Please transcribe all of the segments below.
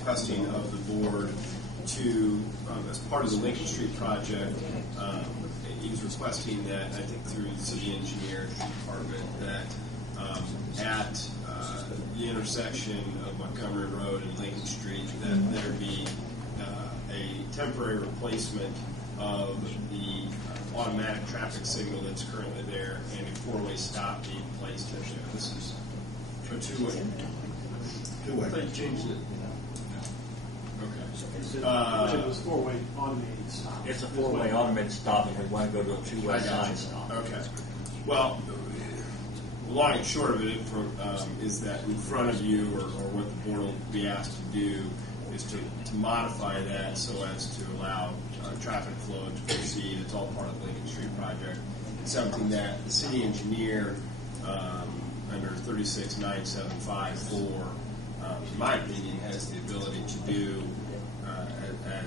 requesting of the board to, as part of the Lincoln Street project, he's requesting that, I think through the city engineer department, that at the intersection of Montgomery Road and Lincoln Street, that there be a temporary replacement of the automatic traffic signal that's currently there and a four-way stop being placed in there. This is a two-way. Two-way. I thought you changed it. Okay. It was four-way automated stop. It's a four-way automated stop, and we want to go to a two-way sign stop. Okay. Well, the long and short of it is that in front of you, or what the board will be asked to do, is to modify that so as to allow traffic flow to proceed. It's all part of the Lincoln Street project. It's something that the city engineer, under 36975.4, in my opinion, has the ability to do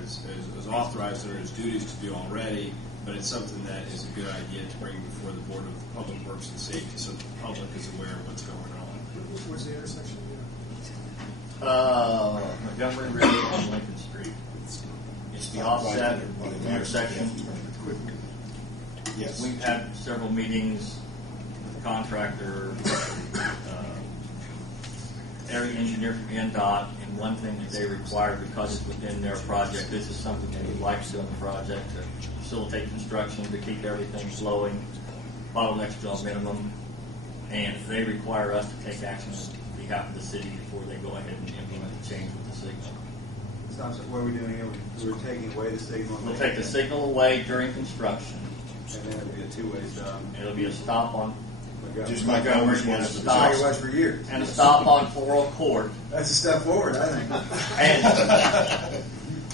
as authorized under his duties to do already, but it's something that is a good idea to bring before the Board of Public Works and Safety so that the public is aware of what's going on. Where's the intersection? Montgomery Road and Lincoln Street. It's the offset intersection. Yes. We've had several meetings with the contractor, area engineer from NDOT, and one thing that they require, because it's within their project, this is something they would like to do on the project to facilitate construction, to keep everything flowing, bottlenecks to a minimum, and they require us to take action on behalf of the city before they go ahead and implement the change with the signal. So what are we doing here? We're taking away the signal. We'll take the signal away during construction. And then it'll be a two-way stop. It'll be a stop on Just like I always wanted to That's how it was for years. and a stop on 4 Court. That's a step forward, I think.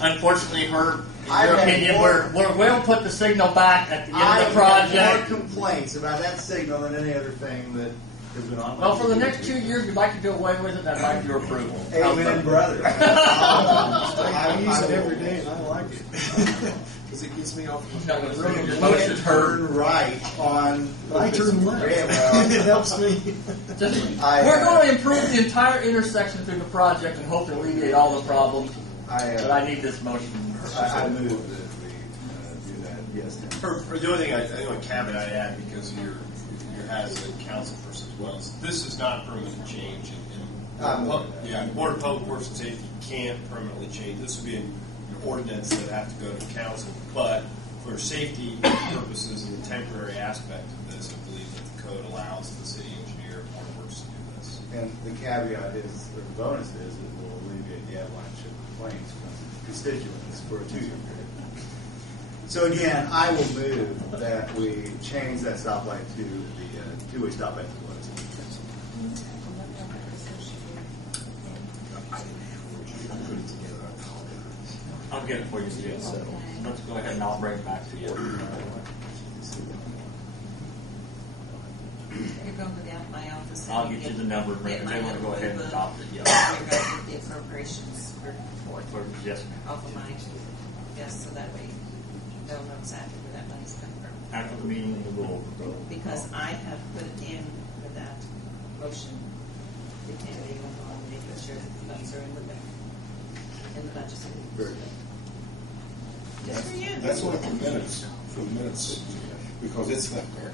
And unfortunately, in your opinion, we'll put the signal back at the end of the project. I've had more complaints about that signal than any other thing that has been on. Well, for the next 2 years, we'd like to do away with it, and I'd like your approval. Amen, brother. I use it every day, and I like it because it gets me off. Your motion heard. Turn right on. I turn left. Yeah, well, It helps me. We're going to improve the entire intersection through the project and hope to alleviate all the problems. But I need this motion. I move that we do that. Yes. For the only thing, the only caveat I add, because you're as a council person as well, is this is not a permanent change. The Board of Public Works and Safety can't permanently change. This would be an ordinance that have to go to council, but for safety purposes and the temporary aspect of this, I believe that the code allows the city engineer and Board of Works to do this. And the caveat is, or the bonus is, it will alleviate the avalanche of complaints from constituents for a 2-year period. So again, I will move that we change that stoplight to the two-way stoplight to what is it? I'll get it for you, Steve. So let's go ahead and I'll bring it back to you. You're going to go down to my office. I'll get you the number. They want to go ahead and adopt it. You're going to get the appropriations report Yes, ma'am. off of mine. Yes, so that way they'll know exactly where that money's coming from. After the meeting, we'll go. Because I have put it in for that motion. The candidate on making sure that the funds are in the bank, in the budget. Very good. Just for you. That's only for minutes, because it's not there.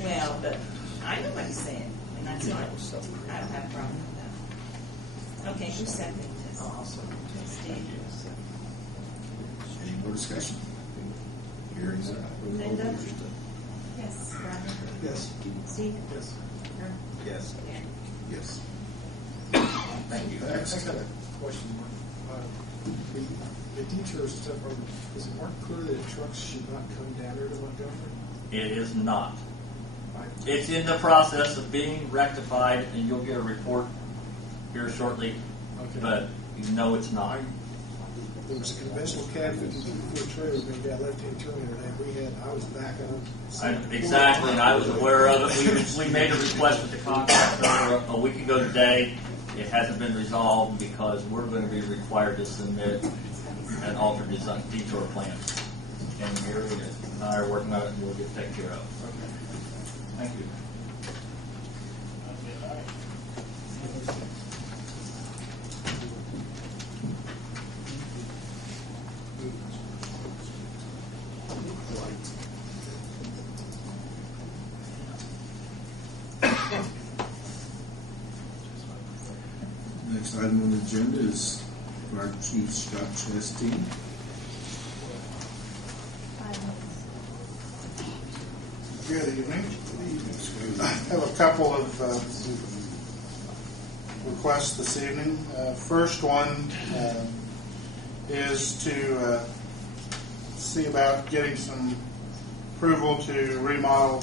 Well, but I know what he's saying, and that's fine. I don't have a problem with that. Okay, who's seconding this? Steve. Any more discussion? Hearing none. Linda? Yes. Brian? Yes. Steve? Yes. Herb? Yes. Yeah. Yes. Thank you. I got a question, Mark. The detours and stuff, is it marked clear that trucks should not come down there to Montgomery? It is not. It's in the process of being rectified, and you'll get a report here shortly. Okay. But you know it's not. There was a conventional cab 54 trailer made that left-hand turn there, and I was back on. Exactly, and I was aware of it. We made a request with the contractor a week ago today. It hasn't been resolved because we're going to be required to submit an altered design detour plan. And Gary and I are working on it, and we'll get taken care of. Thank you. item on the agenda is Fire Chief Scott Chastain. Good evening. I have a couple of requests this evening. First one is to see about getting some approval to remodel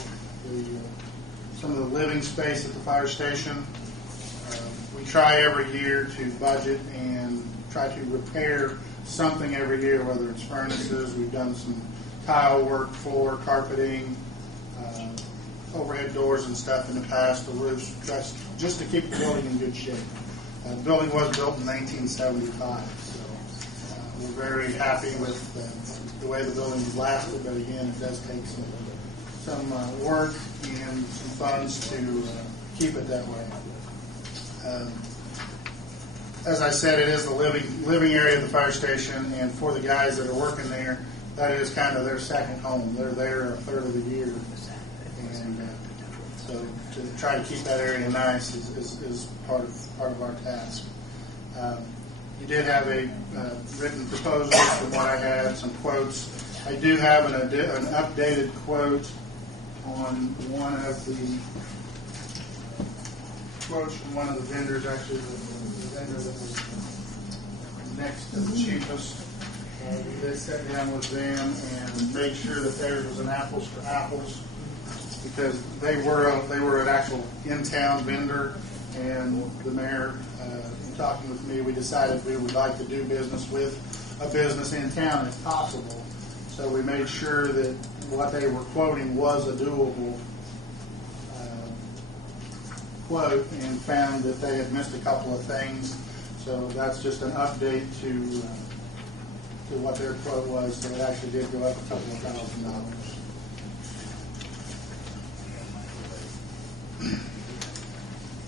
some of the living space at the fire station. We try every year to budget and try to repair something every year, whether it's furnaces. We've done some tile work, floor, carpeting, overhead doors and stuff in the past, the roofs, just to keep the building in good shape. The building was built in 1975, so we're very happy with the way the building's lasted, but again, it does take some work and some funds to keep it that way. As I said, it is the living area of the fire station, and for the guys that are working there, that is kind of their second home. They're there a third of the year, and so to try to keep that area nice is part of our task. You did have a written proposal from what I had, some quotes. I do have an updated quote on one of the quotes from one of the vendors, actually the vendor that was next to the cheapest. We did sit down with them and make sure that theirs was an apples for apples, because they were an actual in-town vendor, and the mayor, in talking with me, we decided we would like to do business with a business in town if possible. So we made sure that what they were quoting was a doable quote, and found that they had missed a couple of things. So that's just an update to what their quote was. So it actually did go up a couple of $1,000.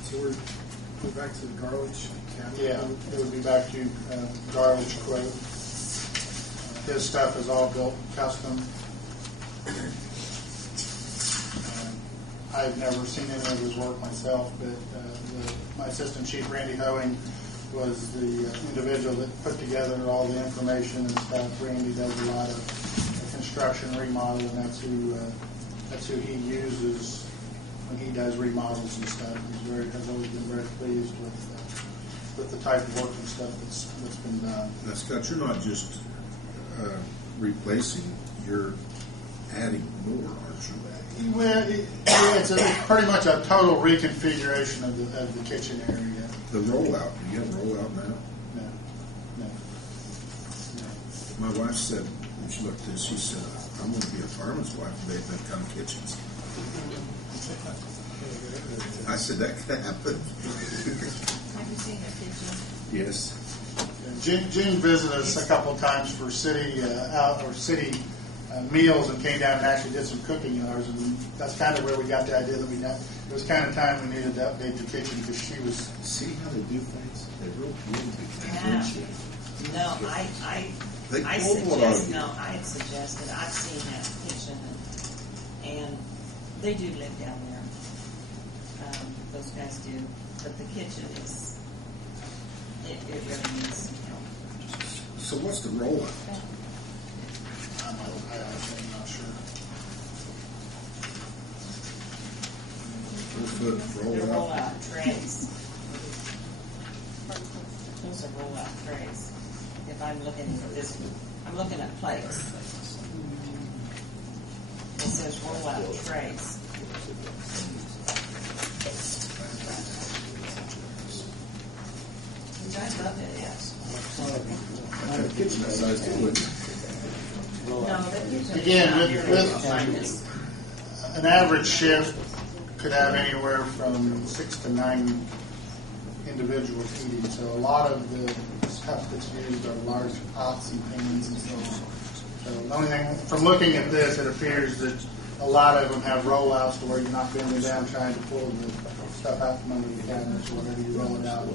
So we're back to the Garlich County. Yeah, it would be back to Garlich's quote. His stuff is all built custom. I've never seen any of his work myself, but my assistant chief, Randy Hoeing, was the individual that put together all the information and stuff. Randy does a lot of construction remodel, and that's who he uses when he does remodels and stuff. Has always been very pleased with the type of work and stuff that's been done. Now, Scott, you're not just replacing, you're adding more, aren't you? Well, it's pretty much a total reconfiguration of the kitchen area. The rollout, do you have a rollout now? No. My wife said, when she looked at this, she said, I'm going to be a fireman's wife if they become kitchens. I said, that could happen. Have you seen their kitchen? Yes. Gene visited us a couple of times for city meals and came down and actually did some cooking in ours, and that's kind of where we got the idea that it was kind of time we needed to update the kitchen, because she was. See how they do things? They really Yeah. No, They I pulled one on suggest, you. no, I had suggested, I've seen that kitchen, and they do live down there. Those guys do, but the kitchen is, it really needs some help. So what's the rollout? I'm not sure. 4 foot They're rollout? roll-out trays. Those are roll-out trays. If I'm looking at this, I'm looking at plates. It says roll-out trays. Which I love it, yes. The kitchen size to it. No, the kitchen Again, is not with- nearly with- like this. An average shift could have anywhere from 6 to 9 individuals eating. So a lot of the stuff that's used are large pots and pans and stuff. So the only thing, from looking at this, it appears that a lot of them have rollouts to where you're not bending down trying to pull the stuff out from under the cabinets, or whatever, you roll it out.